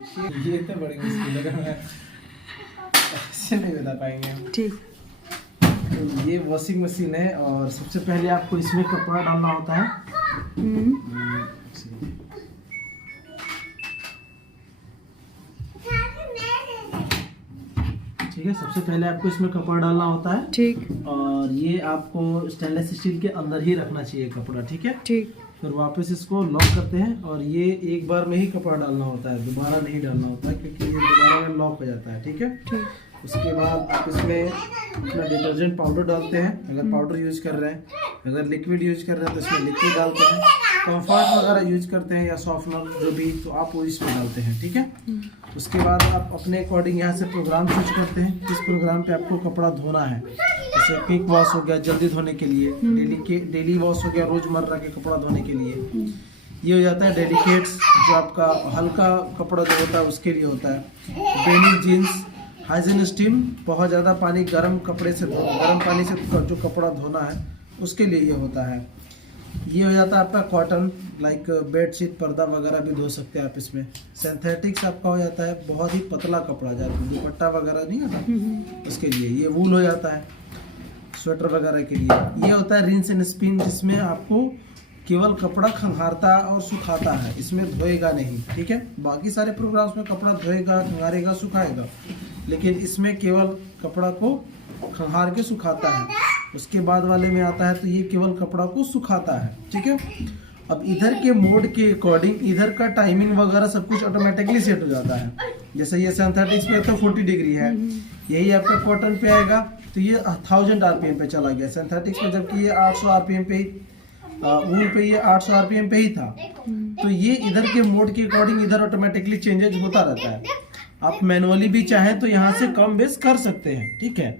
ये तो बड़ी मुश्किल है, मैं ऐसे नहीं बता पाएंगे हम। ठीक। तो ये वॉशिंग मशीन है और सबसे पहले आपको इसमें कपड़ा डालना होता है। ठीक है, सबसे पहले आपको इसमें कपड़ा डालना होता है। ठीक। और ये आपको स्टेनलेस स्टील के अंदर ही रखना चाहिए कपड़ा। ठीक है, ठीक। फिर वापस इसको लॉक करते हैं और ये एक बार में ही कपड़ा डालना होता है, दोबारा नहीं डालना होता है क्योंकि ये दोबारा में लॉक हो जाता है। ठीक है, ठीक। उसके बाद आप इसमें अपना डिटर्जेंट पाउडर डालते हैं, अगर पाउडर यूज कर रहे हैं। अगर लिक्विड यूज कर रहे हैं तो इसमें लिक्विड डालते हैं। कंफर्ट वगैरह यूज करते हैं या सॉफ्टनर जो भी, तो आप वो इसमें डालते हैं। ठीक है, उसके बाद आप अपने अकॉर्डिंग यहाँ से प्रोग्राम चूज करते हैं किस प्रोग्राम पे आपको कपड़ा धोना है। जैसे क्विक वॉश हो गया जल्दी धोने के लिए, डेली वॉश हो गया रोजमर्रा के कपड़ा धोने के लिए। ये हो जाता है डेलिकेट्स, जो आपका हल्का कपड़ा जो होता है उसके लिए होता है। डेनिम जीन्स, हाइजीन स्टीम, बहुत ज़्यादा पानी गर्म पानी से जो कपड़ा धोना है उसके लिए ये होता है। ये हो जाता है आपका कॉटन, लाइक बेडशीट पर्दा वगैरह भी धो सकते हैं आप इसमें। सिंथेटिक्स आपका हो जाता है बहुत ही पतला कपड़ा, ज़्यादा दुपट्टा वगैरह नहीं आता उसके लिए। ये वूल हो जाता है स्वेटर वगैरह के लिए। ये होता है रिंस एंड स्पिन, जिसमें आपको केवल कपड़ा खंगारता और सुखाता है, इसमें धोएगा नहीं। ठीक है, बाकी सारे प्रोग्राम्स में कपड़ा धोएगा, खंगारेगा, सुखाएगा, लेकिन इसमें केवल कपड़ा को खंगार के सुखाता है। उसके बाद वाले में आता है तो ये केवल कपड़ा को सुखाता है। ठीक है, अब इधर के मोड के अकॉर्डिंग इधर का टाइमिंग वगैरह सब कुछ ऑटोमेटिकली सेट हो जाता है। जैसे ये सिंथेटिक्स पे तो 40 डिग्री है, यही आपका कॉटन पे आएगा तो ये 1000 RPM पे चला गया सिंथेटिक्स में, जबकि ये 800 RPM पे ही, वूल पे ये 800 RPM पे ही था। तो ये इधर के मोड के अकॉर्डिंग इधर ऑटोमेटिकली चेंजेज होता रहता है। आप मैनुअली भी चाहें तो यहाँ से कम बेस कर सकते हैं। ठीक है,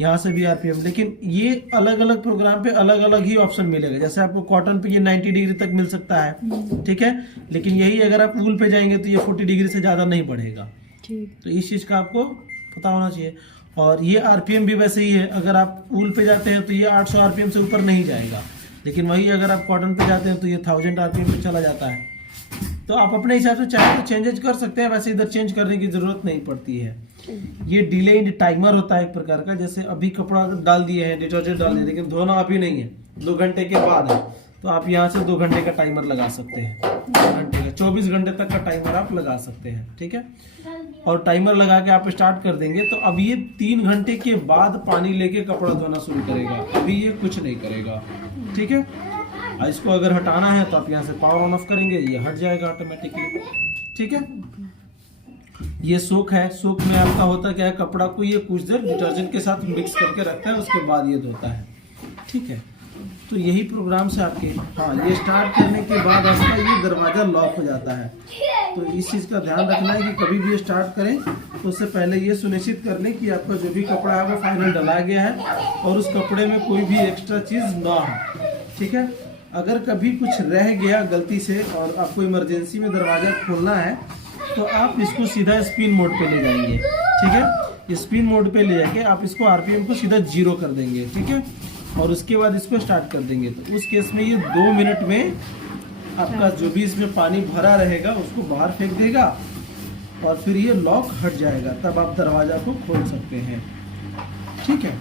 यहाँ से भी RPM, लेकिन ये अलग अलग प्रोग्राम पे अलग अलग ही ऑप्शन मिलेगा। जैसे आपको कॉटन पे ये 90 डिग्री तक मिल सकता है। ठीक है, लेकिन यही अगर आप वूल पे जाएंगे तो ये 40 डिग्री से ज़्यादा नहीं बढ़ेगा। तो इस चीज़ का आपको पता होना चाहिए। और ये RPM भी वैसे ही है, अगर आप वूल पे जाते हैं तो ये 800 RPM से ऊपर नहीं जाएगा, लेकिन वही अगर आप कॉटन पे जाते हैं तो ये 1000 RPM पे चला जाता है। तो आप अपने हिसाब से चाहे तो चेंजेस कर सकते हैं, वैसे इधर चेंज करने की जरूरत नहीं पड़ती है। ये डिले इन टाइमर होता है एक प्रकार का, जैसे अभी कपड़ा डाल दिए हैं, डिटर्जेंट डाल दिए, लेकिन धोना अभी नहीं है, 2 घंटे के बाद है, तो आप यहाँ से 2 घंटे का टाइमर लगा सकते हैं। 2 घंटे का 24 घंटे तक का टाइमर आप लगा सकते हैं। ठीक है, और टाइमर लगा के आप स्टार्ट कर देंगे तो अब ये 3 घंटे के बाद पानी लेके कपड़ा धोना शुरू करेगा, अभी ये कुछ नहीं करेगा। ठीक है, इसको अगर हटाना है तो आप यहाँ से पावर ऑन ऑफ करेंगे, ये हट जाएगा ऑटोमेटिकली। ठीक है, ये सोक है, सोक में आपका होता क्या है, कपड़ा को ये कुछ देर डिटर्जेंट के साथ मिक्स करके रखता है, उसके बाद ये धोता है। ठीक है, तो यही प्रोग्राम से आपके, हाँ, ये स्टार्ट करने के बाद आपका ये दरवाजा लॉक हो जाता है। तो इस चीज़ का ध्यान रखना है कि कभी भी स्टार्ट करें तो उससे पहले ये सुनिश्चित कर लें कि आपका जो भी कपड़ा है वो फाइनल डला गया है और उस कपड़े में कोई भी एक्स्ट्रा चीज़ ना हो। ठीक है, अगर कभी कुछ रह गया गलती से और आपको इमरजेंसी में दरवाज़ा खोलना है तो आप इसको सीधा स्पिन मोड पे ले जाएंगे। ठीक है, स्पिन मोड पे ले जाके आप इसको RPM को सीधा 0 कर देंगे। ठीक है, और उसके बाद इसको स्टार्ट कर देंगे तो उस केस में ये 2 मिनट में आपका जो भी इसमें पानी भरा रहेगा उसको बाहर फेंक देगा और फिर ये लॉक हट जाएगा, तब आप दरवाज़ा को खोल सकते हैं। ठीक है,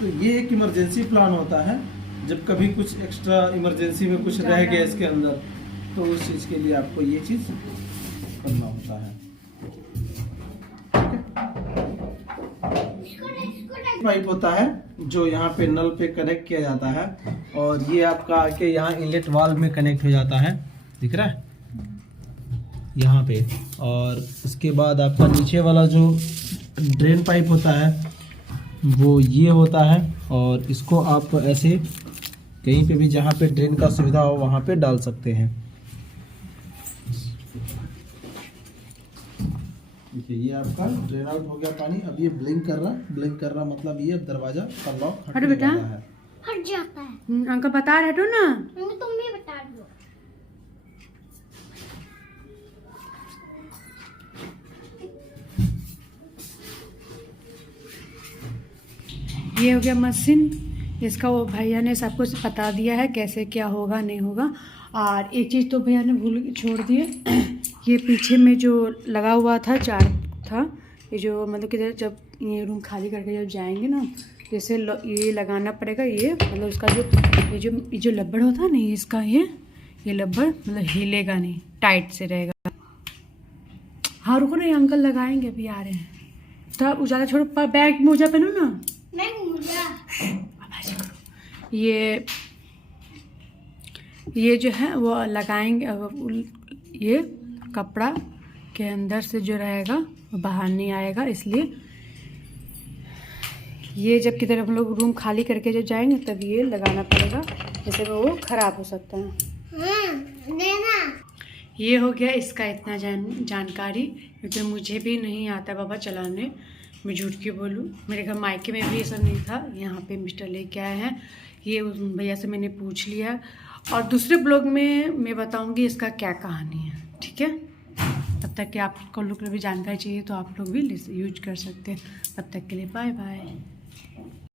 तो ये एक इमरजेंसी प्लान होता है, जब कभी कुछ एक्स्ट्रा इमरजेंसी में कुछ रह गया इसके अंदर तो उस चीज़ के लिए आपको ये चीज़ करना होता है। पाइप होता है जो यहाँ पे नल पे कनेक्ट किया जाता है और ये आपका आके यहाँ इनलेट वाल्व में कनेक्ट हो जाता है, दिख रहा है यहाँ पे। और उसके बाद आपका नीचे वाला जो ड्रेन पाइप होता है वो ये होता है और इसको आप ऐसे कहीं पे भी जहाँ पे ड्रेन का सुविधा हो वहाँ पे डाल सकते हैं। देखिए ये आपका ड्रेन आउट हो गया पानी, अब ये ब्लिंक कर रहा मतलब ये दरवाजा का लॉक हटने वाला है, हट जाता है। अंकल बता रहे हो ना, तुम भी बता दो। ये हो गया मशीन, इसका वो भैया ने सब कुछ बता दिया है कैसे क्या होगा नहीं होगा। और एक चीज़ तो भैया ने भूल छोड़ दिए, ये पीछे में जो लगा हुआ था चार था, ये जो मतलब कि जब ये रूम खाली करके जब जाएंगे ना, जैसे ये लगाना पड़ेगा। ये मतलब इसका जो लब्बड़ होता है ना, इसका ये लब्बड़ मतलब हिलेगा नहीं, टाइट से रहेगा। हाँ रुको ना, ये अंकल लगाएंगे, अभी आ रहे हैं। तो उजाला छोड़ो, बैग मोजा पहनो ना। ये जो है वो लगाएंगे। ये कपड़ा के अंदर से जो रहेगा वो बाहर नहीं आएगा, इसलिए ये जब किधर हम लोग रूम खाली करके जब जाएंगे तब ये लगाना पड़ेगा, जैसे वो ख़राब हो सकता है। ये हो गया इसका इतना जानकारी, क्योंकि मुझे भी नहीं आता बाबा चलाने, मैं झूठ क्यों बोलूँ। मेरे घर मायके में भी ये सब नहीं था, यहाँ पे मिस्टर लेके आए हैं। ये उस भैया से मैंने पूछ लिया, और दूसरे ब्लॉग में मैं बताऊँगी इसका क्या कहानी है, ठीक है। तब तक कि आपको लोग को भी जानकारी चाहिए तो आप लोग भी यूज कर सकते हैं। तब तक के लिए बाय बाय।